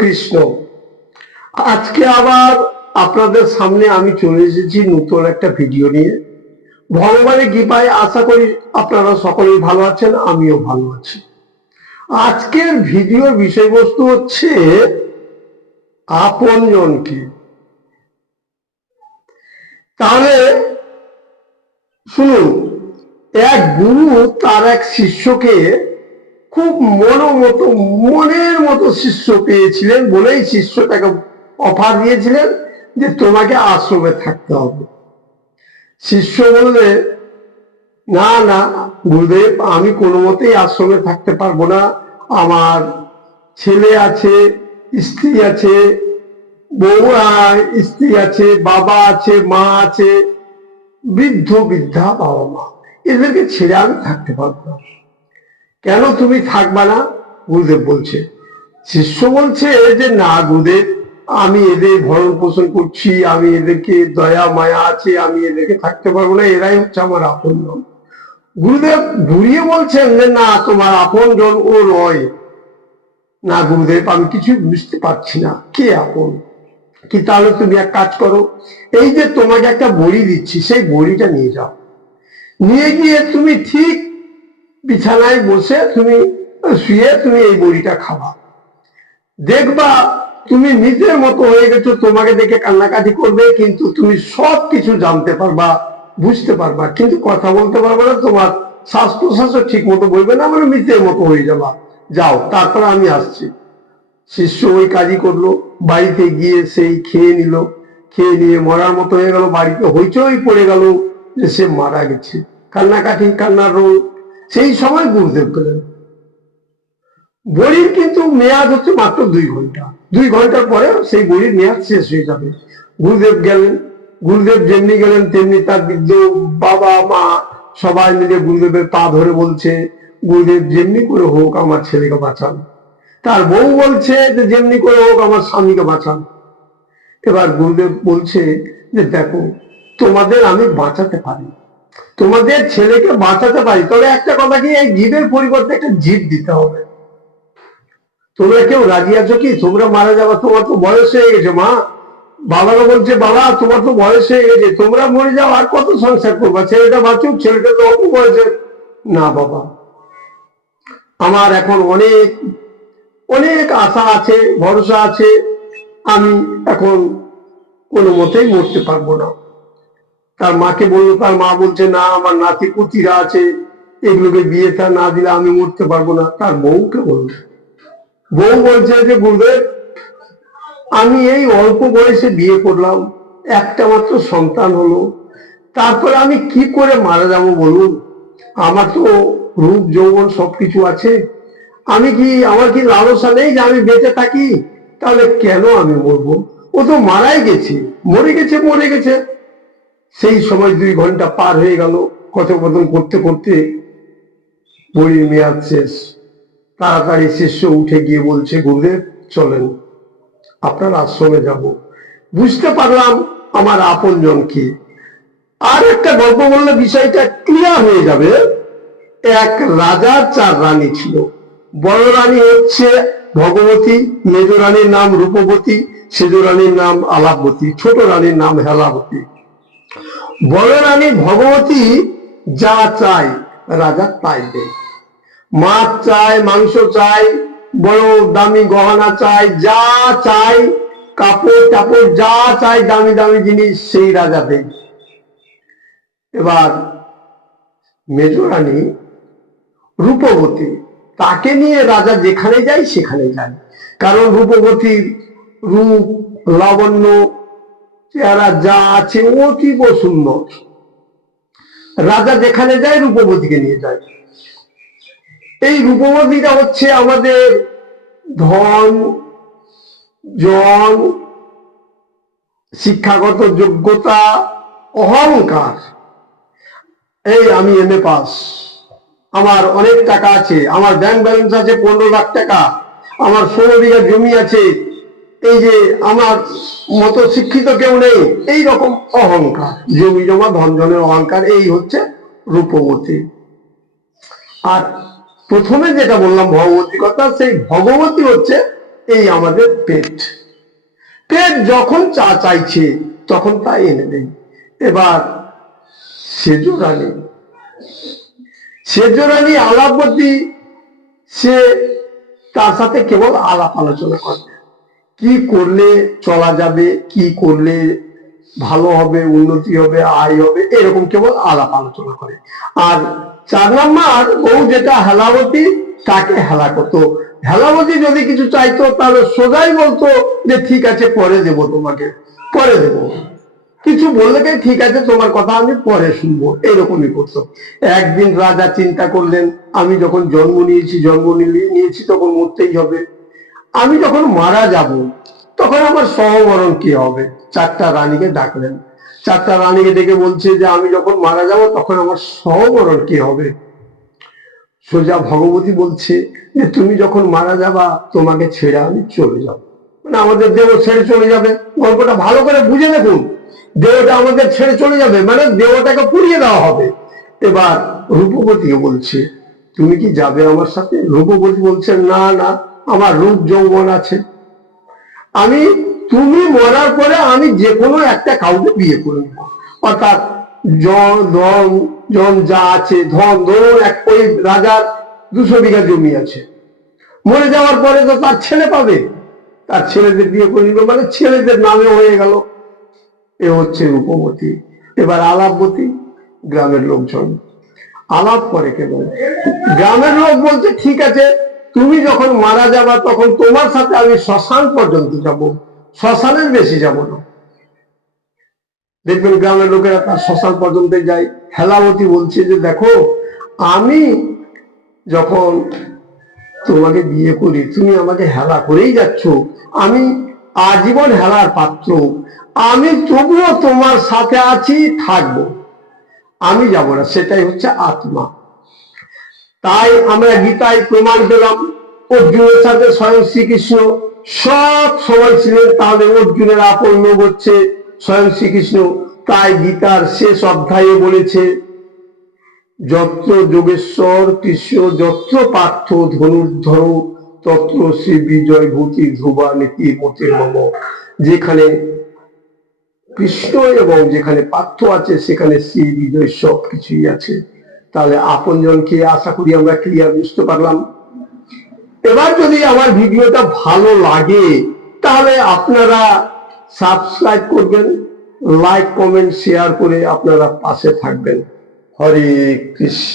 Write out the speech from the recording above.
কৃষ্ণ। আজকে আবার আপনাদের সামনে আমি চলে এসেছি নতুন একটা ভিডিও নিয়ে। ভগবানের কৃপায় আশা করি আপনারা সকলেই ভালো আছেন, আমিও ভালো আছি। আজকের ভিডিওর বিষয়বস্তু হচ্ছে আপনজন কি। তাহলে শুনুন, এক গুরু তার এক শিষ্যকে খুব মনের মতো শিষ্য পেয়েছিলেন বলেই শিষ্য তাকে অফার দিয়েছিলেন যে তোমাকে আশ্রমে থাকতে হবে। শিষ্য বললে, না না গুরুদেব, আমি কোনো মতেই আশ্রমে থাকতে পারবো না। আমার ছেলে আছে, স্ত্রী আছে, বউ স্ত্রী আছে, বাবা আছে, মা আছে, বৃদ্ধা বাবা মা, এদেরকে ছেড়ে আমি থাকতে পারবো না। কেন তুমি থাকবা না? গুরুদেব বলছে। শিষ্য বলছে যে না গুরুদেব, আমি এদের ভরণ পোষণ করছি, আমি এদেরকে দয়া মায়া আছে, আমি এদেরকে থাকতে পারবো না, এরাই হচ্ছে আমার আপনজন। গুরুদেব ঘুরিয়ে বলছেন যে না, তোমার আপনজন ও নয়। না গুরুদেব, আমি কিছুই বুঝতে পারছি না কে আপন কি। তাহলে তুমি এক কাজ করো, এই যে তোমাকে একটা বড়ি দিচ্ছি, সেই বড়িটা নিয়ে যাও, নিয়ে গিয়ে তুমি ঠিক বিছানায় বসে তুমি শুয়ে তুমি এই বড়িটা খাবা। দেখবা তুমি নিজের মতো হয়ে গেছো, তোমাকে দেখে কান্নাকাটি করবে, কিন্তু তুমি সব কিছু জানতে পারবা, বুঝতে পারবা, কিন্তু কথা বলতে পারবে না, তোমার শ্বাস প্রশ্বাসও ঠিক মতো বলবে না, মানে মৃতের মতো হয়ে যাবা। যাও, তারপর আমি আসছি। শিষ্য ওই কাজই করলো। বাড়িতে গিয়ে সেই খেয়ে নিল, খেয়ে নিয়ে মরার মতো হয়ে গেল। বাড়িতে হইচই পড়ে গেল যে সে মারা গেছে, কান্নাকাটি, কান্নার রোল। সেই সময় গুরুদেব গেলেন। বড়ির কিন্তু মেয়াদ হচ্ছে মাত্র 2 ঘন্টা। 2 ঘন্টার পরে সেই বড়ির মেয়াদ শেষ হয়ে যাবে। গুরুদেব গেলেন। গুরুদেব যেমনি গেলেন তেমনি তার বৃদ্ধ বাবা মা সবাই মিলে গুরুদেবের পা ধরে বলছে, গুরুদেব যেমনি করে হোক আমার ছেলেকে বাঁচান। তার বউ বলছে যে যেমনি করে হোক আমার স্বামীকে বাঁচান। এবার গুরুদেব বলছে যে দেখো, তোমাদের আমি বাঁচাতে পারি, তোমাদের ছেলেকে বাঁচাতে পারি, তবে একটা কথা কি, এই জীবের পরিবর্তে একটা জীব দিতে হবে। তোমরা কেউ রাজি আছো কি? তোমরা মারা যাবা, তোমার তো বয়স হয়ে গেছে। মা বাবাকে বলছে, বাবা তোমার তো বয়স হয়ে গেছে, তোমরা মরে যাও, আর কত সংসার করবা, ছেলেটা বাঁচুক, ছেলেটা তো অল্প বয়সে। না বাবা, আমার এখন অনেক অনেক আশা আছে, ভরসা আছে, আমি এখন কোনো মতেই মরতে পারবো না। তার মাকে বললো, তার মা বলছে না, আমার নাতি পুতিরা আছে, এগুলোকে বিয়েটা না দিলে আমি মরতে পারবো না। তার বউকে বললো, বউ বলছে যে গুরুদেব, আমি এই অল্প বয়সে বিয়ে করলাম, একটা মাত্র সন্তান হলো, তারপরে আমি কি করে মারা যাব বলুন? আমার তো রূপ যৌবন সবকিছু আছে, আমার কি লালসা নেই যে আমি বেঁচে থাকি? তাহলে কেন আমি মরবো? ও তো মারাই গেছে, মরে গেছে। সেই সময় 2 ঘন্টা পার হয়ে গেল। কথোপকথন করতে করতে বড়ির মেয়াদ শেষ। তাড়াতাড়ি শিষ্য উঠে গিয়ে বলছে, গুরুদেব চলেন, আপনার আশ্রমে যাব, বুঝতে পারলাম আমার আপনজন কি। আর একটা গল্প বললে বিষয়টা ক্লিয়ার হয়ে যাবে। এক রাজার 4 রানী ছিল। বড় রানী হচ্ছে ভগবতী, মেজ রানীর নাম রূপবতী, সেজ রানীর নাম আলাপবতী, ছোট রানীর নাম হেলাবতী। বড় রানী ভগবতী যা চায় রাজা তাই দেয়। মাছ চায়, মাংস চায়, বড় দামি গহনা চাই, যা চাই, কাপড় টাপড় যা চাই, দামি দামি জিনিস সেই রাজা দেয়। এবার মেজরানী রূপবতী, তাকে নিয়ে রাজা যেখানে যায় সেখানে যায়, কারণ রূপবতীর রূপ লাবণ্য চেহারা যা আছে অতীব সুন্দর। রাজা যেখানে যায় রূপবতীকে নিয়ে যায়। এই রূপবতীটা হচ্ছে আমাদের ধন, জন, শিক্ষাগত যোগ্যতা, অহংকার। এই আমি এমএ পাস, আমার অনেক টাকা আছে, আমার ব্যাংক ব্যালেন্স আছে 15 লাখ টাকা, আমার 16 বিঘা জমি আছে, এই যে আমার মতো শিক্ষিত কেউ নেই, এই রকম অহংকার, জমি জমা ধন জনের অহংকার, এই হচ্ছে রূপবতী। আর প্রথমে যেটা বললাম ভগবতী কথা, সেই ভগবতী হচ্ছে এই আমাদের পেট। পেট যখন চা চাইছে তখন তা এনে দেয়। এবার সেজরানী আলাপবতী, সে তার সাথে কেবল আলাপ আলোচনা করে, কি করলে চলা যাবে, কি করলে ভালো হবে, উন্নতি হবে, আয় হবে, এরকম কেবল আলাপ আলোচনা করে। আর 4 নম্বর বউ যেটা হেলাবতী, তাকে হেলা করতো। হেলাবতী যদি কিছু চাইতো তাহলে সোজাই বলতো যে ঠিক আছে পরে দেবো, তোমাকে পরে দেবো, কিছু বললে ঠিক আছে তোমার কথা আমি পরে শুনবো, এরকমই করতো। একদিন রাজা চিন্তা করলেন, আমি যখন জন্ম নিয়েছি তখন মরতেই হবে, আমি যখন মারা যাব তখন আমার সহমরণ কি হবে। 4টা রানীকে ডাকলেন, 4টা রানীকে ডেকে বলছে যে আমি যখন মারা যাব তখন আমার সহমরণ কি হবে। সোজা ভগবতী বলছে যে তুমি যখন মারা যাবা তোমাকে ছেড়ে আমি চলে যাব, মানে আমাদের দেহ ছেড়ে চলে যাবে। গল্পটা ভালো করে বুঝে দেখুন, দেহটা আমাদের ছেড়ে চলে যাবে মানে দেহটাকে পুড়িয়ে দেওয়া হবে। এবার রূপবতীকে বলছে তুমি কি যাবে আমার সাথে? রূপবতী বলছে না না, আমার রূপ যৌবন আছে, তুমি মরার পরে আমি যে কোনো একটা কাউকে বিয়ে করে নেব। অর্থাৎ জন যা আছে, ধন, ধরুন ওই রাজার 200 বিঘা জমি আছে, মরে যাওয়ার পরে তো তার ছেলে পাবে, তার ছেলেদের বিয়ে করে নিল, মানে ছেলেদের নামে হয়ে গেল। এ হচ্ছে রূপবতী। এবার আলাপবতী, গ্রামের লোকজন আলাপ করে কেবল। গ্রামের লোক বলছে ঠিক আছে, তুমি যখন মারা যাবা তখন তোমার সাথে আমি শ্মশান পর্যন্ত যাব, শ্মশানের বেশি যাব না। দেখবেন গ্রামের লোকেরা তার শ্মশান পর্যন্ত যায়। হেলাবতী বলছে যে দেখো, আমি যখন তোমাকে বিয়ে করি তুমি আমাকে হেলা করেই যাচ্ছ, আমি আজীবন হেলার পাত্র, আমি তবুও তোমার সাথে আছি, থাকবো, আমি যাব না। সেটাই হচ্ছে আত্মা। তাই আমরা গীতায় প্রমাণ পেলাম, অর্জুনের সাথে স্বয়ং শ্রীকৃষ্ণ সব সময় ছিলেন, তাহলে অর্জুনের আপন লোক হচ্ছে স্বয়ং শ্রীকৃষ্ণ। তাই গীতার শেষ অধ্যায়ে বলেছে যত্র যোগেশ্বর কৃষ্ণ যত্র পার্থ ধনুর্ধর তত্র শ্রী বিজয় ভূতি ধ্রুবা নীতি মতির মম। যেখানে কৃষ্ণ এবং যেখানে পার্থ আছে সেখানে শ্রী বিজয় সব কিছুই আছে। তাহলে আপনজনকে আশা করি আমরা ক্লিয়ার বুঝতে পারলাম। এবার যদি আমার ভিডিওটা ভালো লাগে তাহলে আপনারা সাবস্ক্রাইব করবেন, লাইক কমেন্ট শেয়ার করে আপনারা পাশে থাকবেন। হরে কৃষ্ণ।